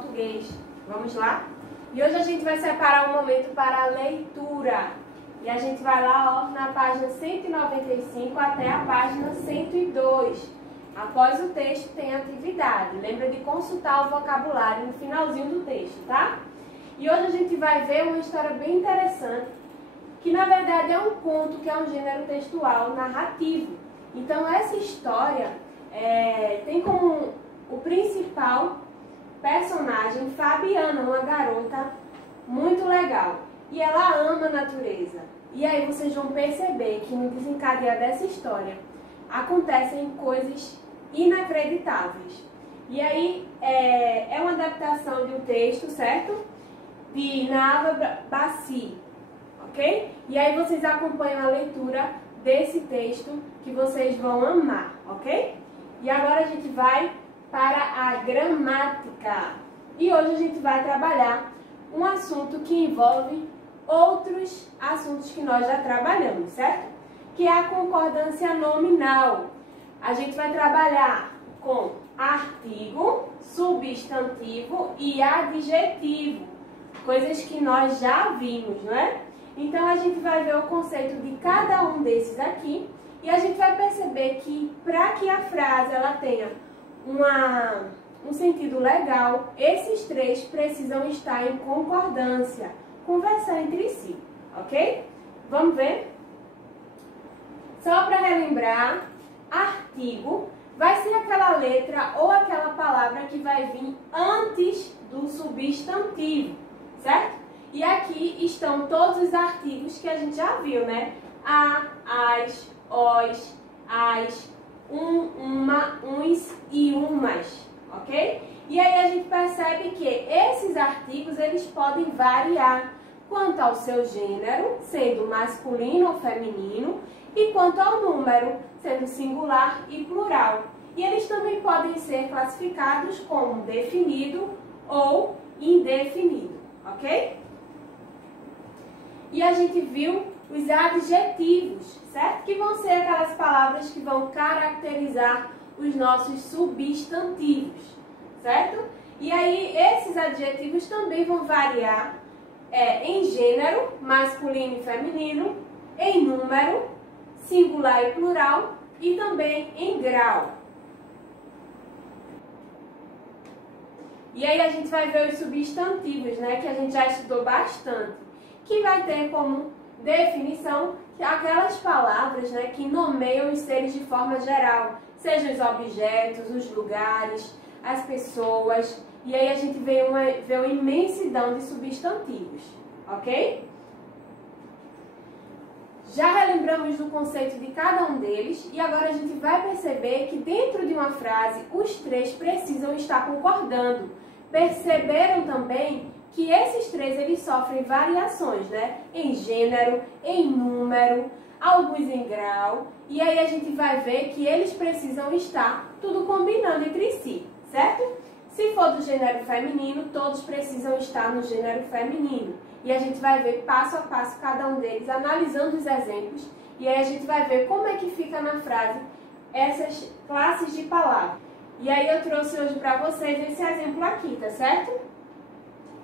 português. Vamos lá? E hoje a gente vai separar um momento para a leitura. E a gente vai lá, ó, na página 195 até a página 102. Após o texto tem atividade. Lembra de consultar o vocabulário no finalzinho do texto, tá? E hoje a gente vai ver uma história bem interessante, que na verdade é um conto, que é um gênero textual narrativo. Então essa história tem como o principal personagem Fabiana, uma garota muito legal. E ela ama a natureza. E aí vocês vão perceber que no desencadear dessa história acontecem coisas inacreditáveis. E aí é uma adaptação de um texto, certo? De Nava Bassi, ok? E aí vocês acompanham a leitura desse texto que vocês vão amar, ok? E agora a gente vai para a gramática. E hoje a gente vai trabalhar um assunto que envolve outros assuntos que nós já trabalhamos, certo? Que é a concordância nominal. A gente vai trabalhar com artigo, substantivo e adjetivo. Coisas que nós já vimos, não é? Então a gente vai ver o conceito de cada um desses aqui e a gente vai perceber que para que a frase ela tenha um sentido legal, esses três precisam estar em concordância, conversar entre si, ok? Vamos ver? Só para relembrar, artigo vai ser aquela letra ou aquela palavra que vai vir antes do substantivo, certo? E aqui estão todos os artigos que a gente já viu, né? A, as, os, as, uma, uns e umas, ok? E aí a gente percebe que esses artigos eles podem variar quanto ao seu gênero, sendo masculino ou feminino, e quanto ao número, sendo singular e plural. E eles também podem ser classificados como definido ou indefinido, ok? E a gente viu os adjetivos, certo? Que vão ser aquelas palavras que vão caracterizar os nossos substantivos, certo? E aí esses adjetivos também vão variar em gênero, masculino e feminino, em número, singular e plural, e também em grau. E aí a gente vai ver os substantivos, né, que a gente já estudou bastante, que vai ter como definição aquelas palavras, né, que nomeiam os seres de forma geral, sejam os objetos, os lugares, as pessoas, e aí a gente vê uma imensidão de substantivos, ok? Já relembramos do conceito de cada um deles e agora a gente vai perceber que dentro de uma frase os três precisam estar concordando. Perceberam também que esses três eles sofrem variações, né? Em gênero, em número, alguns em grau, e aí a gente vai ver que eles precisam estar tudo combinando entre si, certo? Se for do gênero feminino, todos precisam estar no gênero feminino. E a gente vai ver passo a passo cada um deles, analisando os exemplos, e aí a gente vai ver como é que fica na frase essas classes de palavras. E aí eu trouxe hoje para vocês esse exemplo aqui, tá certo?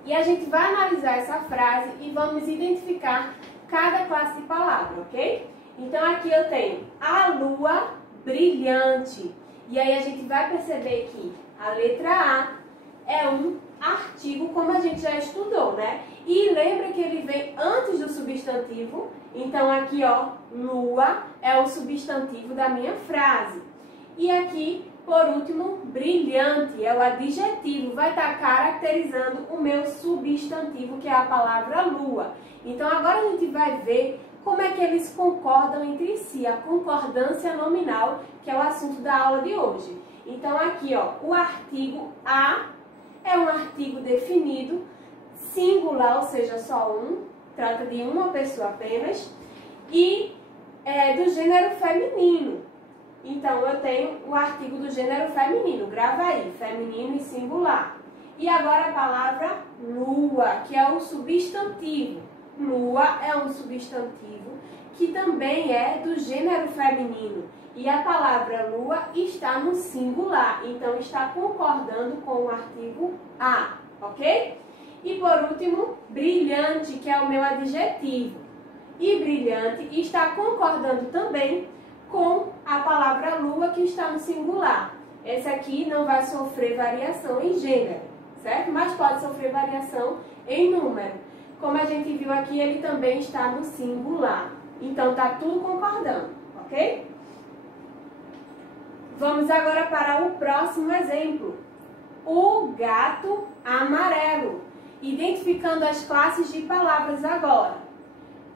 E a gente vai analisar essa frase e vamos identificar cada classe de palavra, ok? Então aqui eu tenho a lua brilhante. E aí a gente vai perceber que a letra A é um artigo, como a gente já estudou, né? E lembra que ele vem antes do substantivo. Então aqui, ó, lua é o substantivo da minha frase. E aqui, por último, brilhante é o adjetivo, vai estar caracterizando o meu substantivo, que é a palavra lua. Então agora a gente vai ver como é que eles concordam entre si, a concordância nominal, que é o assunto da aula de hoje. Então aqui, ó, o artigo a é um artigo definido, singular, ou seja, só um, trata de uma pessoa apenas, e do gênero feminino. Então, eu tenho o artigo do gênero feminino, grava aí, feminino e singular. E agora a palavra lua, que é o substantivo. Lua é um substantivo que também é do gênero feminino. E a palavra lua está no singular, então está concordando com o artigo a, ok? E por último, brilhante, que é o meu adjetivo. E brilhante está concordando também com a palavra lua, que está no singular. Esse aqui não vai sofrer variação em gênero, certo? Mas pode sofrer variação em número. Como a gente viu aqui, ele também está no singular. Então, está tudo concordando, ok? Vamos agora para o próximo exemplo. O gato amarelo. Identificando as classes de palavras agora.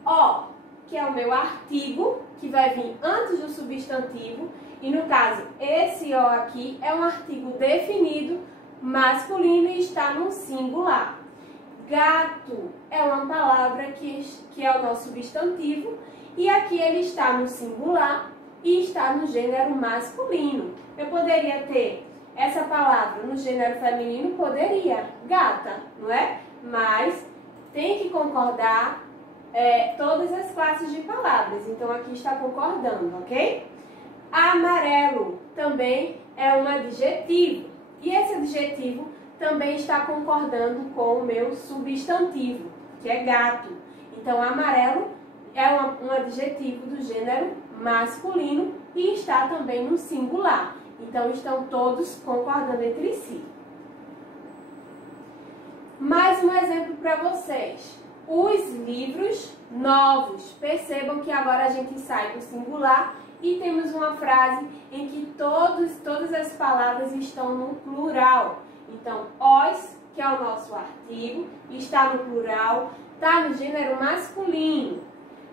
O, que é o meu artigo, que vai vir antes do substantivo. E no caso, esse O aqui é um artigo definido, masculino e está no singular. Gato é uma palavra que é o nosso substantivo. E aqui ele está no singular e está no gênero masculino. Eu poderia ter essa palavra no gênero feminino? Poderia, gata, não é? Mas tem que concordar todas as classes de palavras. Então aqui está concordando, ok? Amarelo também é um adjetivo. E esse adjetivo também está concordando com o meu substantivo, que é gato. Então amarelo é um adjetivo do gênero masculino e está também no singular. Então, estão todos concordando entre si. Mais um exemplo para vocês. Os livros novos. Percebam que agora a gente sai do singular e temos uma frase em que todas as palavras estão no plural. Então, os, que é o nosso artigo, está no plural, está no gênero masculino.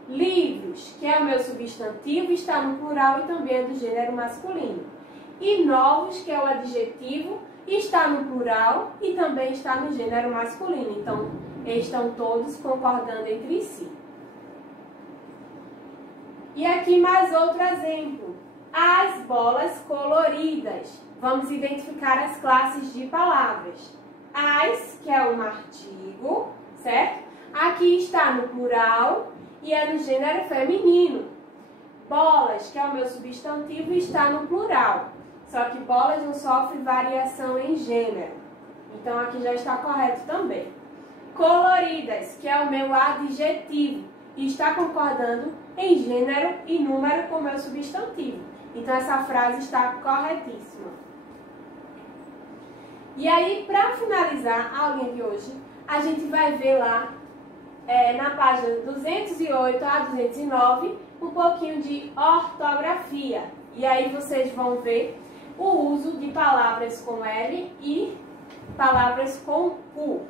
Livros, que é o meu substantivo, está no plural e também é do gênero masculino. E novos, que é o adjetivo, está no plural e também está no gênero masculino. Então, eles estão todos concordando entre si. E aqui mais outro exemplo. As bolas coloridas. Vamos identificar as classes de palavras. As, que é um artigo, certo? Aqui está no plural e é no gênero feminino. Bolas, que é o meu substantivo, está no plural. Só que bolas não sofre variação em gênero. Então, aqui já está correto também. Coloridas, que é o meu adjetivo. E está concordando em gênero e número com o meu substantivo. Então, essa frase está corretíssima. E aí, para finalizar a aulinha de hoje, a gente vai ver lá, na página 208 a 209, um pouquinho de ortografia. E aí, vocês vão ver o uso de palavras com L e palavras com U,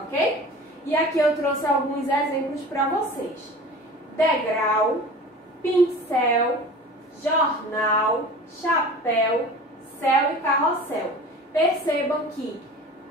ok? E aqui eu trouxe alguns exemplos para vocês. Degrau, pincel, jornal, chapéu, céu e carrossel. Percebam que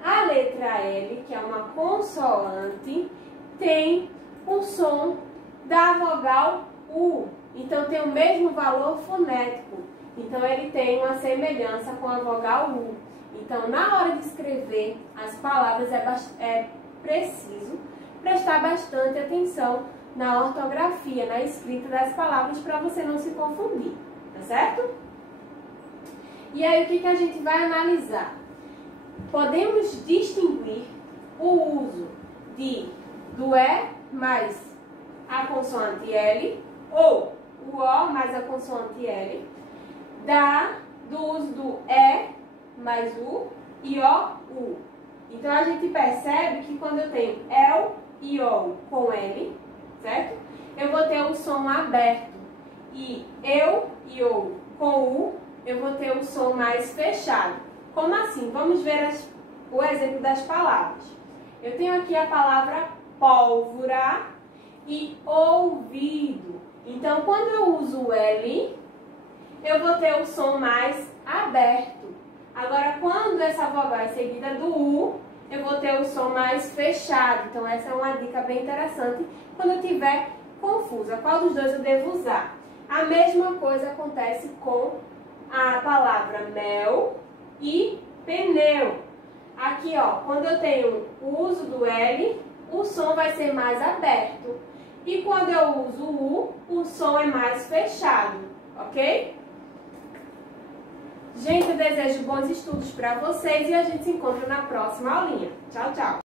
a letra L, que é uma consoante, tem o som da vogal U. Então tem o mesmo valor fonético. Então, ele tem uma semelhança com a vogal U. Então, na hora de escrever as palavras, é preciso prestar bastante atenção na ortografia, na escrita das palavras, para você não se confundir, tá certo? E aí, o que a gente vai analisar? Podemos distinguir o uso do E mais a consoante L, ou o O mais a consoante L, do uso do E mais U e O-U. Então, a gente percebe que quando eu tenho EL e O com L, certo? Eu vou ter o som aberto. E eu e O com U, eu vou ter o som mais fechado. Como assim? Vamos ver o exemplo das palavras. Eu tenho aqui a palavra pólvora e ouvido. Então, quando eu uso o L, eu vou ter o som mais aberto. Agora, quando essa vogal é seguida do U, eu vou ter o som mais fechado. Então, essa é uma dica bem interessante quando eu estiver confusa. Qual dos dois eu devo usar? A mesma coisa acontece com a palavra mel e pneu. Aqui, ó, quando eu tenho o uso do L, o som vai ser mais aberto. E quando eu uso o U, o som é mais fechado, ok? Gente, eu desejo bons estudos para vocês e a gente se encontra na próxima aulinha. Tchau, tchau!